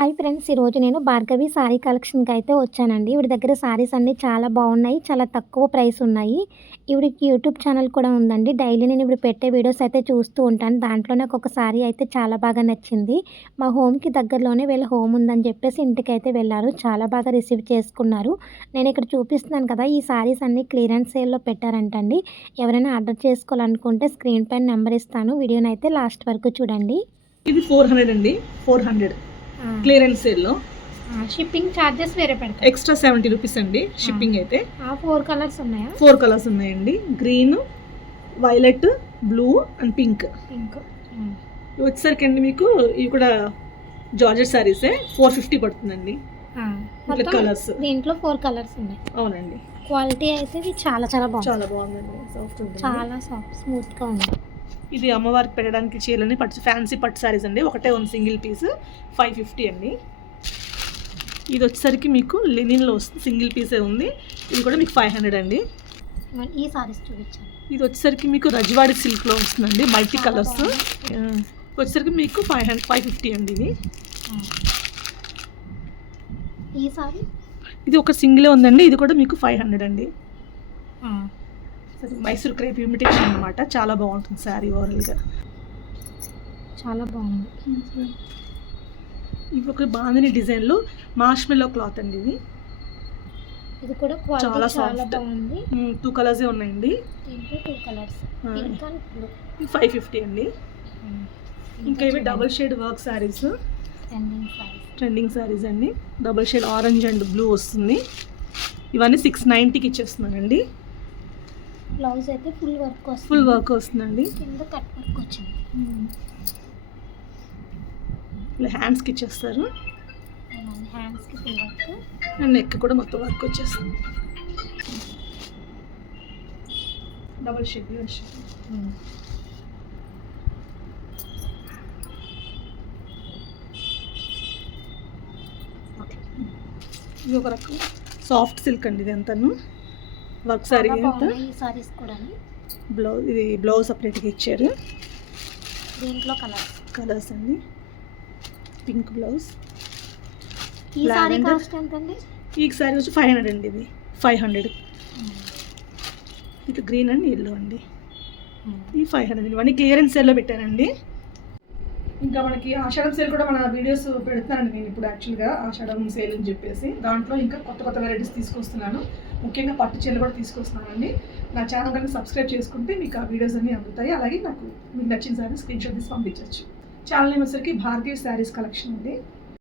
Hi friends! ఈరోజు నేను Bhargavi sorry కలెక్షన్‌కి అయితే వచ్చానండి. ఈవిడ దగ్గర సారీస్ అన్నీ చాలా బాగున్నాయి. చాలా తక్కువ ప్రైస్ ఉన్నాయి. ఈవిడకి యూట్యూబ్ ఛానల్ కూడా ఉందండి. డైలీ నేను ఈవిడ పెట్టే వీడియోస్ అయితే చూస్తూ ఉంటాను. దాంట్లో నాకు ఒక సారీ అయితే చాలా బాగా నచ్చింది. మా హోమ్‌కి దగ్గరలోనే వీళ్ళ హోమ్ ఉందని చెప్పేసి ఇంటికైతే వెళ్లారు. చాలా బాగా రిసీవ్ చేసుకున్నారు. నేను ఇక్కడ చూపిస్తున్నాను కదా! ఈ సారీస్ అన్నీ క్లియరెన్స్ సేల్‌లో పెట్టారంటండి. ఎవరైనా ఆర్డర్ చేసుకోవాలనుకుంటే స్క్రీన్ పైన నెంబర్ ఇస్తాను. వీడియోనైతే లాస్ట్ వరకు చూడండి. ఇది 400 అండి. 400 క్లియరెన్స్ సేల్లో. షిప్పింగ్ ఛార్జెస్ వేరే పెడతారు. ఎక్స్ట్రా 70 రూపీస్ అండి షిప్పింగ్ అయితే. 4 కలర్స్ ఉన్నాయా? 4 కలర్స్ ఉన్నాయండి. Green, violet, blue and pink. ఇవి వచ్చేసరికి అండి మీకు ఇవి కూడా జార్జెట్ సారీసే. 450 పడుతుందండి. కలర్స్ దీంట్లో 4 కలర్స్ ఉన్నాయి. అవునండి. క్వాలిటీ అయితే ఇది చాలా బాగుంది. చాలా బాగుందండి. సాఫ్ట్ ఉంటుంది. చాలా సాఫ్ట్ స్మూత్ గా ఉంది. ఇది అమ్మవారికి పెట్టడానికి చీరలని పట్టు ఫ్యాన్సీ పట్టు సారీస్ అండి. ఒకటే ఉంది సింగిల్ పీస్ 550 అండి. ఇది వచ్చేసరికి మీకు లెనిన్లో వస్తుంది. సింగిల్ పీసే ఉంది. ఇది కూడా మీకు 500 అండి. ఈ సారీస్ చూపించాను. ఇది వచ్చేసరికి మీకు రజ్వాడి సిల్క్లో వస్తుందండి. మల్టీ కలర్స్ వచ్చేసరికి మీకు 550 అండి. ఇది ఈ సారీ ఇది ఒక సింగిలే ఉందండి. ఇది కూడా మీకు 500 అండి. మైసూర్ క్రేప్ ఇమిటేషన్ అనమాట. చాలా బాగుంటుంది శారీ ఓవరాల్గా. చాలా బాగుంది. ఇవి ఒక బాందిని డిజైన్లో మార్ష్మెల్లో క్లాత్ అండి. ఇది కూడా చాలా బాగుంది. 2 కలర్సే ఉన్నాయండి. 2 కలర్స్ 550 అండి. ఇంకా ఇవి double shade work sarees, trending sarees అండి. Double shade orange and blue వస్తుంది. ఇవన్నీ 690కి ఇచ్చేస్తున్నానండి. బ్లౌజ్ అయితే ఫుల్ వర్క్ వస్తుందండి. కింద కట్ వర్క్ వచ్చింది. ఇలా హ్యాండ్స్కి ఇచ్చేస్తారు. హ్యాండ్స్కి ఫుల్ వర్క్ అండ్ నెక్ కూడా మొత్తం వర్క్ వచ్చేస్తుంది. డబుల్ షేడ్ ఇది ఒక రకం సాఫ్ట్ సిల్క్ అండి. ఇది అంతాను వర్క్ సారీ. బ్లౌజ్ ఇది బ్లౌజ్ సపరేట్గా ఇచ్చారు. దీంట్లో కలర్స్ అండి. Pink blouse. ఈ సారీ కాస్ట్ ఎంత అండి? ఈ సారీ వచ్చి 500 అండి. ఇది 500. ఇది గ్రీన్ అండ్ ఎల్లో అండి. ఇది 500. ఇవన్నీ క్లియరెన్స్ సేల్లో పెట్టానండి. ఇంకా మనకి ఆషాఢం సేల్ కూడా మన వీడియోస్ పెడుతున్నానండి నేను ఇప్పుడు. యాక్చువల్గా ఆషాఢం సేల్ అని చెప్పేసి దాంట్లో ఇంకా కొత్త వెరైటీస్ తీసుకొస్తున్నాను. ముఖ్యంగా పట్టు చీరలు కూడా తీసుకొస్తున్నానండి. నా ఛానల్ కనుక సబ్స్క్రైబ్ చేసుకుంటే మీకు ఆ వీడియోస్ అన్నీ అందుతాయి. అలాగే నాకు మీకు నచ్చిన సారీ స్క్రీన్ షాట్ తీసి పంపించవచ్చు. ఛానల్ నేమ్ వచ్చేసరికి భార్గవి శారీస్ కలెక్షన్ అండి.